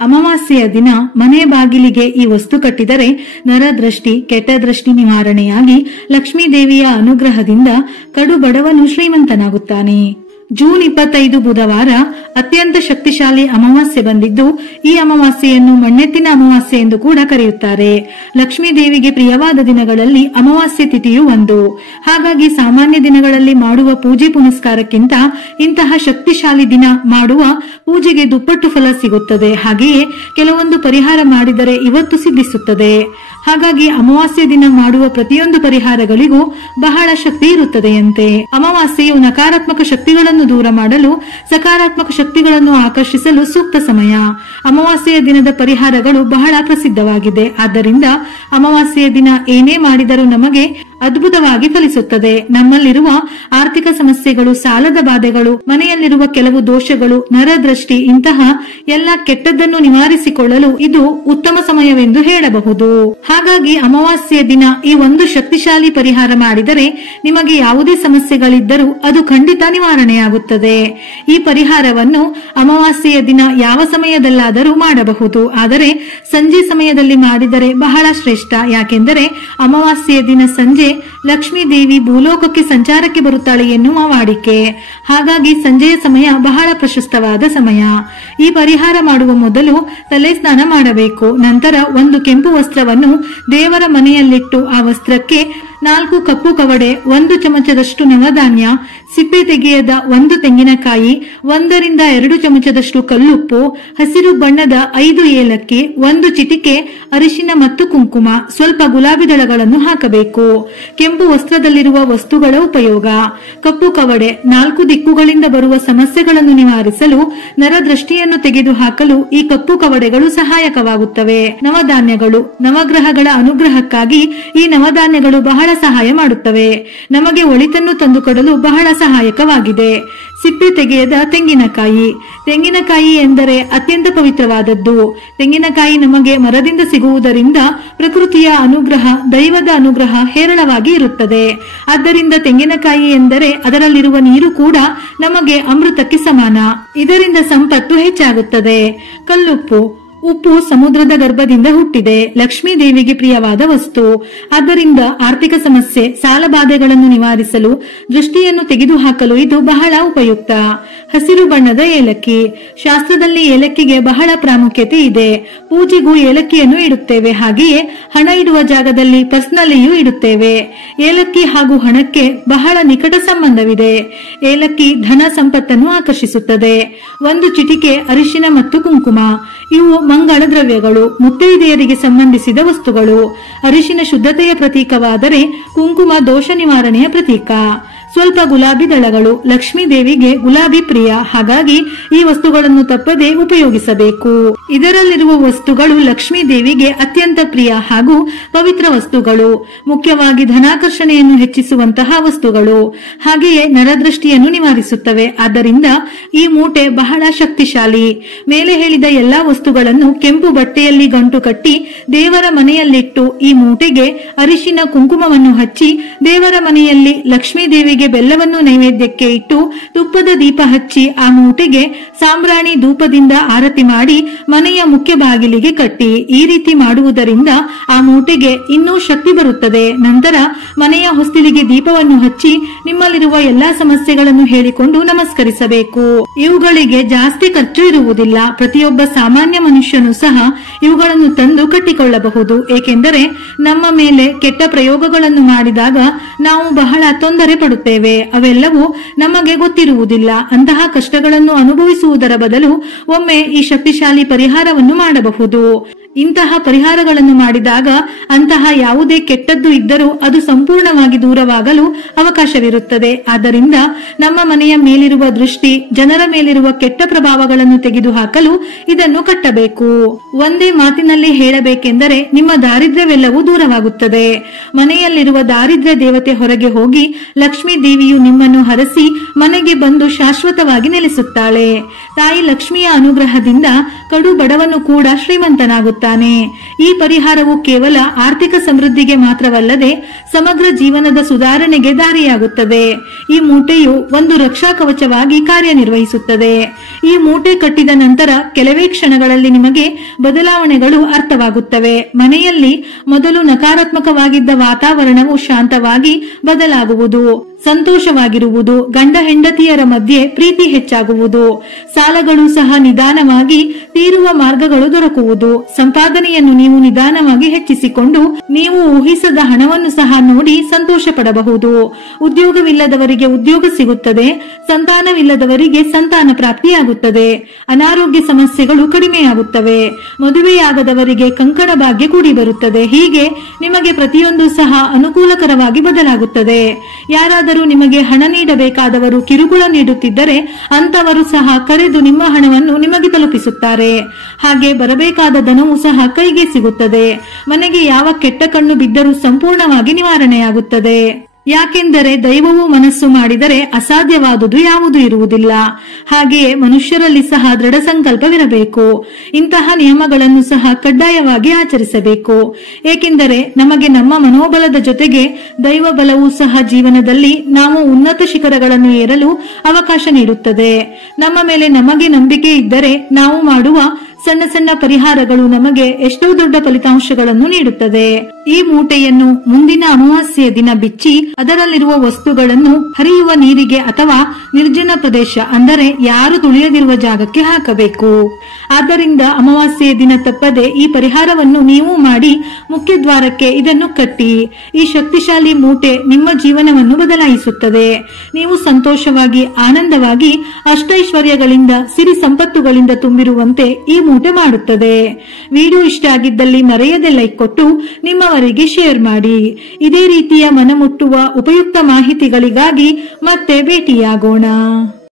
ಅಮಾವಾಸ್ಯೆಯ ದಿನ ಮನೆ ಬಾಗಿಲಿಗೆ ಈ ವಸ್ತು ಕಟ್ಟಿದರೆ ನರದೃಷ್ಟಿ, ಕೆಟ್ಟ ದೃಷ್ಟಿ ನಿವಾರಣೆಯಾಗಿ ಲಕ್ಷ್ಮೀ ದೇವಿಯ ಅನುಗ್ರಹದಿಂದ ಕಡು ಬಡವನು ಶ್ರೀಮಂತನಾಗುತ್ತಾನೆ. ಜೂನ್ 25 ಬುಧವಾರ ಅತ್ಯಂತ ಶಕ್ತಿಶಾಲಿ ಅಮಾವಾಸ್ಯೆ ಬಂದಿದ್ದು, ಈ ಅಮಾವಾಸ್ಯೆಯನ್ನು ಮಣ್ಣೆತ್ತಿನ ಅಮಾವಾಸ್ಯೆ ಎಂದು ಕೂಡ ಕರೆಯುತ್ತಾರೆ. ಲಕ್ಷ್ಮೀ ದೇವಿಗೆ ಪ್ರಿಯವಾದ ದಿನಗಳಲ್ಲಿ ಅಮಾವಾಸ್ಯೆ ತಿಥಿಯು ಒಂದು. ಹಾಗಾಗಿ ಸಾಮಾನ್ಯ ದಿನಗಳಲ್ಲಿ ಮಾಡುವ ಪೂಜೆ ಪುನಸ್ಕಾರಕ್ಕಿಂತ ಇಂತಹ ಶಕ್ತಿಶಾಲಿ ದಿನ ಮಾಡುವ ಪೂಜೆಗೆ ದುಪ್ಪಟ್ಟು ಫಲ ಸಿಗುತ್ತದೆ. ಹಾಗೆಯೇ ಕೆಲವೊಂದು ಪರಿಹಾರ ಮಾಡಿದರೆ ಇವತ್ತು ಸಿದ್ಧಿಸುತ್ತದೆ. ಹಾಗಾಗಿ ಅಮಾವಾಸ್ಯೆ ದಿನ ಮಾಡುವ ಪ್ರತಿಯೊಂದು ಪರಿಹಾರಗಳಿಗೂ ಬಹಳ ಶಕ್ತಿ ಇರುತ್ತದೆಯಂತೆ. ಅಮಾವಾಸ್ಯೆಯು ನಕಾರಾತ್ಮಕ ಶಕ್ತಿಗಳನ್ನು ದೂರ ಮಾಡಲು, ಸಕಾರಾತ್ಮಕ ಶಕ್ತಿಗಳನ್ನು ಆಕರ್ಷಿಸಲು ಸೂಕ್ತ ಸಮಯ. ಅಮಾವಾಸ್ಯೆಯ ದಿನದ ಪರಿಹಾರಗಳು ಬಹಳ ಪ್ರಸಿದ್ಧವಾಗಿದೆ. ಆದ್ದರಿಂದ ಅಮಾವಾಸ್ಯೆಯ ದಿನ ಏನೇ ಮಾಡಿದರೂ ನಮಗೆ ಅದ್ಭುತವಾಗಿ ಫಲಿಸುತ್ತದೆ. ನಮ್ಮಲ್ಲಿರುವ ಆರ್ಥಿಕ ಸಮಸ್ಯೆಗಳು, ಸಾಲದ ಬಾಧೆಗಳು, ಮನೆಯಲ್ಲಿರುವ ಕೆಲವು ದೋಷಗಳು, ನರದೃಷ್ಟಿ ಇಂತಹ ಎಲ್ಲ ಕೆಟ್ಟದ್ದನ್ನು ನಿವಾರಿಸಿಕೊಳ್ಳಲು ಇದು ಉತ್ತಮ ಸಮಯವೆಂದು ಹೇಳಬಹುದು. ಹಾಗಾಗಿ ಅಮಾವಾಸ್ಯೆಯ ದಿನ ಈ ಒಂದು ಶಕ್ತಿಶಾಲಿ ಪರಿಹಾರ ಮಾಡಿದರೆ ನಿಮಗೆ ಯಾವುದೇ ಸಮಸ್ಯೆಗಳಿದ್ದರೂ ಅದು ಖಂಡಿತ ನಿವಾರಣೆಯಾಗುತ್ತದೆ. ಈ ಪರಿಹಾರವನ್ನು ಅಮಾವಾಸ್ಯೆಯ ದಿನ ಯಾವ ಸಮಯದಲ್ಲಾದರೂ ಮಾಡಬಹುದು. ಆದರೆ ಸಂಜೆ ಸಮಯದಲ್ಲಿ ಮಾಡಿದರೆ ಬಹಳ ಶ್ರೇಷ್ಠ. ಯಾಕೆಂದರೆ ಅಮಾವಾಸ್ಯೆಯ ದಿನ ಸಂಜೆ ಲಕ್ಷ್ಮೀ ದೇವಿ ಭೂಲೋಕಕ್ಕೆ ಸಂಚಾರಕ್ಕೆ ಬರುತ್ತಾಳೆ ಎನ್ನುವ ವಾಡಿಕೆ. ಹಾಗಾಗಿ ಸಂಜೆಯ ಸಮಯ ಬಹಳ ಪ್ರಶಸ್ತವಾದ ಸಮಯ. ಈ ಪರಿಹಾರ ಮಾಡುವ ಮೊದಲು ತಲೆ ಸ್ನಾನ ಮಾಡಬೇಕು. ನಂತರ ಒಂದು ಕೆಂಪು ವಸ್ತ್ರವನ್ನು ದೇವರ ಮನೆಯಲ್ಲಿಟ್ಟು ಆ ವಸ್ತ್ರಕ್ಕೆ 4 ಕಪ್ಪು ಕವಡೆ, 1 ಚಮಚದಷ್ಟು ನವಧಾನ್ಯ, ಸಿಪ್ಪೆ ತೆಗೆಯದ 1 ತೆಂಗಿನಕಾಯಿ, 1 ರಿಂದ 2 ಚಮಚದಷ್ಟು ಕಲ್ಲುಪ್ಪು, ಹಸಿರು ಬಣ್ಣದ 5 ಏಲಕ್ಕಿ, 1 ಚಿಟಿಕೆ ಅರಿಶಿನ ಮತ್ತು ಕುಂಕುಮ, ಸ್ವಲ್ಪ ಗುಲಾಬಿ ದಳಗಳನ್ನು ಹಾಕಬೇಕು. ಕೆಂಪು ವಸ್ತ್ರದಲ್ಲಿರುವ ವಸ್ತುಗಳ ಉಪಯೋಗ: ಕಪ್ಪು ಕವಡೆ 4 ದಿಕ್ಕುಗಳಿಂದ ಬರುವ ಸಮಸ್ಯೆಗಳನ್ನು ನಿವಾರಿಸಲು, ನರದೃಷ್ಟಿಯನ್ನು ತೆಗೆದುಹಾಕಲು ಈ ಕಪ್ಪು ಕವಡೆಗಳು ಸಹಾಯಕವಾಗುತ್ತವೆ. ನವಧಾನ್ಯಗಳು ನವಗ್ರಹಗಳ ಅನುಗ್ರಹಕ್ಕಾಗಿ ಈ ನವಧಾನ್ಯಗಳು ಬಹಳ ಸಹಾಯ ಮಾಡುತ್ತವೆ. ನಮಗೆ ಒಳಿತನ್ನು ತಂದುಕೊಡಲು ಬಹಳ ಸಹಾಯಕವಾಗಿದೆ. ಸಿಪ್ಪೆ ತೆಗೆಯದ ತೆಂಗಿನಕಾಯಿ ಎಂದರೆ ಅತ್ಯಂತ ಪವಿತ್ರವಾದದ್ದು. ತೆಂಗಿನಕಾಯಿ ನಮಗೆ ಮರದಿಂದ ಸಿಗುವುದರಿಂದ ಪ್ರಕೃತಿಯ ಅನುಗ್ರಹ, ದೈವದ ಅನುಗ್ರಹ ಹೇರಳವಾಗಿ ಇರುತ್ತದೆ. ಆದ್ದರಿಂದ ತೆಂಗಿನಕಾಯಿ ಎಂದರೆ ಅದರಲ್ಲಿರುವ ನೀರು ಕೂಡ ನಮಗೆ ಅಮೃತಕ್ಕೆ ಸಮಾನ. ಇದರಿಂದ ಸಂಪತ್ತು ಹೆಚ್ಚಾಗುತ್ತದೆ. ಕಲ್ಲುಪ್ಪು: ಉಪ್ಪು ಸಮುದ್ರದ ಗರ್ಭದಿಂದ ಹುಟ್ಟಿದೆ. ಲಕ್ಷ್ಮೀ ದೇವಿಗೆ ಪ್ರಿಯವಾದ ವಸ್ತು. ಆದ್ದರಿಂದ ಆರ್ಥಿಕ ಸಮಸ್ಯೆ, ಸಾಲಬಾಧೆಗಳನ್ನು ನಿವಾರಿಸಲು, ದೃಷ್ಟಿಯನ್ನು ತೆಗೆದುಹಾಕಲು ಇದು ಬಹಳ ಉಪಯುಕ್ತ. ಹಸಿರು ಬಣ್ಣದ ಏಲಕ್ಕಿ: ಶಾಸ್ತ್ರದಲ್ಲಿ ಏಲಕ್ಕಿಗೆ ಬಹಳ ಪ್ರಾಮುಖ್ಯತೆ ಇದೆ. ಪೂಜೆಗೂ ಏಲಕ್ಕಿಯನ್ನು ಇಡುತ್ತೇವೆ. ಹಾಗೆಯೇ ಹಣ ಇಡುವ ಜಾಗದಲ್ಲಿ ಪರ್ಸ್ನಲ್ಲಿಯೂ ಇಡುತ್ತೇವೆ. ಏಲಕ್ಕಿ ಹಾಗೂ ಹಣಕ್ಕೆ ಬಹಳ ನಿಕಟ ಸಂಬಂಧವಿದೆ. ಏಲಕ್ಕಿ ಧನ ಸಂಪತ್ತನ್ನು ಆಕರ್ಷಿಸುತ್ತದೆ. 1 ಚಿಟಿಕೆ ಅರಿಶಿನ ಮತ್ತು ಕುಂಕುಮ: ಇವು ಮಂಗಳ ದ್ರವ್ಯಗಳು, ಮುತ್ತೈದೆಯರಿಗೆ ಸಂಬಂಧಿಸಿದ ವಸ್ತುಗಳು. ಅರಿಶಿನ ಶುದ್ಧತೆಯ ಪ್ರತೀಕವಾದರೆ ಕುಂಕುಮ ದೋಷ ನಿವಾರಣೆಯ ಪ್ರತೀಕ. ಸ್ವಲ್ಪ ಗುಲಾಬಿ ದಳಗಳು: ಲಕ್ಷ್ಮೀ ದೇವಿಗೆ ಗುಲಾಬಿ ಪ್ರಿಯ. ಹಾಗಾಗಿ ಈ ವಸ್ತುಗಳನ್ನು ತಪ್ಪದೆ ಉಪಯೋಗಿಸಬೇಕು. ಇದರಲ್ಲಿರುವ ವಸ್ತುಗಳು ಲಕ್ಷ್ಮೀ ದೇವಿಗೆ ಅತ್ಯಂತ ಪ್ರಿಯ ಹಾಗೂ ಪವಿತ್ರ ವಸ್ತುಗಳು. ಮುಖ್ಯವಾಗಿ ಧನಾಕರ್ಷಣೆಯನ್ನು ಹೆಚ್ಚಿಸುವಂತಹ ವಸ್ತುಗಳು. ಹಾಗೆಯೇ ನರದೃಷ್ಟಿಯನ್ನು ನಿವಾರಿಸುತ್ತವೆ. ಆದ್ದರಿಂದ ಈ ಮೂಟೆ ಬಹಳ ಶಕ್ತಿಶಾಲಿ. ಮೇಲೆ ಹೇಳಿದ ಎಲ್ಲಾ ವಸ್ತುಗಳನ್ನು ಕೆಂಪು ಬಟ್ಟೆಯಲ್ಲಿ ಗಂಟು ಕಟ್ಟಿ ದೇವರ ಮನೆಯಲ್ಲಿಟ್ಟು ಈ ಮೂಟೆಗೆ ಅರಿಶಿನ ಕುಂಕುಮವನ್ನು ಹಚ್ಚಿ ದೇವರ ಮನೆಯಲ್ಲಿ ಲಕ್ಷ್ಮೀ ದೇವಿಗೆ ಬೆಲ್ಲವನ್ನು ನೈವೇದ್ಯಕ್ಕೆ ಇಟ್ಟು ತುಪ್ಪದ ದೀಪ ಹಚ್ಚಿ ಆ ಮೂಟೆಗೆ ಸಾಂಬ್ರಾಣಿ ಧೂಪದಿಂದ ಆರತಿ ಮಾಡಿ ಮನೆಯ ಮುಖ್ಯ ಬಾಗಿಲಿಗೆ ಕಟ್ಟಿ. ಈ ರೀತಿ ಮಾಡುವುದರಿಂದ ಆ ಮೂಟೆಗೆ ಇನ್ನೂ ಶಕ್ತಿ ಬರುತ್ತದೆ. ನಂತರ ಮನೆಯ ಹೊಸ್ತಿಲಿಗೆ ದೀಪವನ್ನು ಹಚ್ಚಿ ನಿಮ್ಮಲ್ಲಿರುವ ಎಲ್ಲಾ ಸಮಸ್ಯೆಗಳನ್ನು ಹೇಳಿಕೊಂಡು ನಮಸ್ಕರಿಸಬೇಕು. ಇವುಗಳಿಗೆ ಜಾಸ್ತಿ ಖರ್ಚು ಇರುವುದಿಲ್ಲ. ಪ್ರತಿಯೊಬ್ಬ ಸಾಮಾನ್ಯ ಮನುಷ್ಯನು ಸಹ ಇವುಗಳನ್ನು ತಂದು ಕಟ್ಟಿಕೊಳ್ಳಬಹುದು. ಏಕೆಂದರೆ ನಮ್ಮ ಮೇಲೆ ಕೆಟ್ಟ ಪ್ರಯೋಗಗಳನ್ನು ಮಾಡಿದಾಗ ನಾವು ಬಹಳ ತೊಂದರೆ ಪಡುತ್ತೇವೆ. ಅವೆಲ್ಲವೂ ನಮಗೆ ಗೊತ್ತಿರುವುದಿಲ್ಲ. ಅಂತಹ ಕಷ್ಟಗಳನ್ನು ಅನುಭವಿಸುವುದರ ಬದಲು ಒಮ್ಮೆ ಈ ಶಕ್ತಿಶಾಲಿ ಪರಿಹಾರವನ್ನು ಮಾಡಬಹುದು. ಇಂತಹ ಪರಿಹಾರಗಳನ್ನು ಮಾಡಿದಾಗ ಅಂತಹ ಯಾವುದೇ ಕೆಟ್ಟದ್ದು ಇದ್ದರೂ ಅದು ಸಂಪೂರ್ಣವಾಗಿ ದೂರವಾಗಲು ಅವಕಾಶವಿರುತ್ತದೆ. ಆದ್ದರಿಂದ ನಮ್ಮ ಮನೆಯ ಮೇಲಿರುವ ದೃಷ್ಟಿ, ಜನರ ಮೇಲಿರುವ ಕೆಟ್ಟ ಪ್ರಭಾವಗಳನ್ನು ತೆಗೆದುಹಾಕಲು ಇದನ್ನು ಕಟ್ಟಬೇಕು. ಒಂದೇ ಮಾತಿನಲ್ಲಿ ಹೇಳಬೇಕೆಂದರೆ ನಿಮ್ಮ ದಾರಿದ್ರ್ಯವೆಲ್ಲವೂ ದೂರವಾಗುತ್ತದೆ. ಮನೆಯಲ್ಲಿರುವ ದಾರಿದ್ರ್ಯ ದೇವತೆ ಹೊರಗೆ ಹೋಗಿ ಲಕ್ಷ್ಮೀ ದೇವಿಯು ನಿಮ್ಮನ್ನು ಹರಸಿ ಮನೆಗೆ ಬಂದು ಶಾಶ್ವತವಾಗಿ ನೆಲೆಸುತ್ತಾಳೆ. ತಾಯಿ ಲಕ್ಷ್ಮಿಯ ಅನುಗ್ರಹದಿಂದ ಕಡು ಬಡವನು ಕೂಡ ಶ್ರೀಮಂತನಾಗುತ್ತಾನೆ. ಬದಲಾಯಿಸುತ್ತಾನೆ. ಈ ಪರಿಹಾರವು ಕೇವಲ ಆರ್ಥಿಕ ಸಮೃದ್ಧಿಗೆ ಮಾತ್ರವಲ್ಲದೆ ಸಮಗ್ರ ಜೀವನದ ಸುಧಾರಣೆಗೆ ದಾರಿಯಾಗುತ್ತದೆ. ಈ ಮೂಟೆಯು ಒಂದು ರಕ್ಷಾ ಕವಚವಾಗಿ ಕಾರ್ಯನಿರ್ವಹಿಸುತ್ತದೆ. ಈ ಮೂಟೆ ಕಟ್ಟಿದ ನಂತರ ಕೆಲವೇ ಕ್ಷಣಗಳಲ್ಲಿ ನಿಮಗೆ ಬದಲಾವಣೆಗಳು ಅರ್ಥವಾಗುತ್ತವೆ. ಮನೆಯಲ್ಲಿ ಮೊದಲು ನಕಾರಾತ್ಮಕವಾಗಿದ್ದ ವಾತಾವರಣವು ಶಾಂತವಾಗಿ ಬದಲಾಗುವುದು, ಸಂತೋಷವಾಗಿರುವುದು, ಗಂಡ ಹೆಂಡತಿಯರ ಮಧ್ಯೆ ಪ್ರೀತಿ ಹೆಚ್ಚಾಗುವುದು, ಸಾಲಗಳು ಸಹ ನಿಧಾನವಾಗಿ ತೀರುವ ಮಾರ್ಗಗಳು ದೊರಕುವುದು, ಸಂಪಾದನೆಯನ್ನು ನೀವು ನಿಧಾನವಾಗಿ ಹೆಚ್ಚಿಸಿಕೊಂಡು ನೀವು ಊಹಿಸದ ಹಣವನ್ನು ಸಹ ನೋಡಿ ಸಂತೋಷ ಪಡಬಹುದು, ಉದ್ಯೋಗವಿಲ್ಲದವರಿಗೆ ಉದ್ಯೋಗ ಸಿಗುತ್ತದೆ, ಸಂತಾನವಿಲ್ಲದವರಿಗೆ ಸಂತಾನ ಪ್ರಾಪ್ತಿಯಾಗುತ್ತದೆ, ಅನಾರೋಗ್ಯ ಸಮಸ್ಯೆಗಳು ಕಡಿಮೆಯಾಗುತ್ತವೆ, ಮದುವೆಯಾಗದವರಿಗೆ ಕಂಕಣ ಭಾಗ್ಯ ಕೂಡಿ ಬರುತ್ತದೆ. ಹೀಗೆ ನಿಮಗೆ ಪ್ರತಿಯೊಂದು ಸಹ ಅನುಕೂಲಕರವಾಗಿ ಬದಲಾಗುತ್ತದೆ. ಯಾರಾದರೂ ನಿಮಗೆ ಹಣ ನೀಡಬೇಕಾದವರು ಕಿರುಕುಳ ನೀಡುತ್ತಿದ್ದರೆ ಅಂತವರು ಸಹ ಕರೆದು ನಿಮ್ಮ ಹಣವನ್ನು ನಿಮಗೆ ತಲುಪಿಸುತ್ತಾರೆ. ಹಾಗೆ ಬರಬೇಕಾದ ಧನವು ಸಹ ಕೈಗೆ ಸಿಗುತ್ತದೆ. ಮನೆಗೆ ಯಾವ ಕೆಟ್ಟ ಕಣ್ಣು ಬಿದ್ದರೂ ಸಂಪೂರ್ಣವಾಗಿ ನಿವಾರಣೆಯಾಗುತ್ತದೆ. ಯಾಕೆಂದರೆ ದೈವವು ಮನಸ್ಸು ಮಾಡಿದರೆ ಅಸಾಧ್ಯವಾದುದು ಯಾವುದೂ ಇರುವುದಿಲ್ಲ. ಹಾಗೆಯೇ ಮನುಷ್ಯರಲ್ಲಿ ಸಹ ದೃಢ ಸಂಕಲ್ಪವಿರಬೇಕು. ಇಂತಹ ನಿಯಮಗಳನ್ನು ಸಹ ಕಡ್ಡಾಯವಾಗಿ ಆಚರಿಸಬೇಕು. ಏಕೆಂದರೆ ನಮಗೆ ನಮ್ಮ ಮನೋಬಲದ ಜೊತೆಗೆ ದೈವ ಬಲವೂ ಸಹ ಜೀವನದಲ್ಲಿ ನಾವು ಉನ್ನತ ಶಿಖರಗಳನ್ನು ಏರಲು ಅವಕಾಶ ನೀಡುತ್ತದೆ. ನಮ್ಮ ಮೇಲೆ ನಮಗೆ ನಂಬಿಕೆ ಇದ್ದರೆ ನಾವು ಮಾಡುವ ಸಣ್ಣ ಸಣ್ಣ ಪರಿಹಾರಗಳು ನಮಗೆ ಎಷ್ಟೋ ದೊಡ್ಡ ಫಲಿತಾಂಶಗಳನ್ನು ನೀಡುತ್ತದೆ. ಈ ಮೂಟೆಯನ್ನು ಮುಂದಿನ ಅಮಾವಾಸ್ಯೆಯ ದಿನ ಬಿಚ್ಚಿ ಅದರಲ್ಲಿರುವ ವಸ್ತುಗಳನ್ನು ಹರಿಯುವ ನೀರಿಗೆ ಅಥವಾ ನಿರ್ಜನ ಪ್ರದೇಶ ಅಂದರೆ ಯಾರು ತುಳಿಯದಿರುವ ಜಾಗಕ್ಕೆ ಹಾಕಬೇಕು. ಆದ್ದರಿಂದ ಅಮಾವಾಸ್ಯೆಯ ದಿನ ತಪ್ಪದೆ ಈ ಪರಿಹಾರವನ್ನು ನೀವು ಮಾಡಿ ಮುಖ್ಯ ದ್ವಾರಕ್ಕೆ ಇದನ್ನು ಕಟ್ಟಿ. ಈ ಶಕ್ತಿಶಾಲಿ ಮೂಟೆ ನಿಮ್ಮ ಜೀವನವನ್ನು ಬದಲಾಯಿಸುತ್ತದೆ. ನೀವು ಸಂತೋಷವಾಗಿ, ಆನಂದವಾಗಿ, ಅಷ್ಟೈಶ್ವರ್ಯಗಳಿಂದ, ಸಿರಿ ಸಂಪತ್ತುಗಳಿಂದ ತುಂಬಿರುವಂತೆ ಈ ಮೂಟೆ ಮಾಡುತ್ತದೆ. ವಿಡಿಯೋ ಇಷ್ಟ ಆಗಿದ್ದಲ್ಲಿ ಮರೆಯದೆ ಲೈಕ್ ಕೊಟ್ಟು ನಿಮ್ಮವರಿಗೆ ಶೇರ್ ಮಾಡಿ. ಇದೇ ರೀತಿಯ ಮನಮುಟ್ಟುವ ಉಪಯುಕ್ತ ಮಾಹಿತಿಗಳಿಗಾಗಿ ಮತ್ತೆ ಭೇಟಿಯಾಗೋಣ.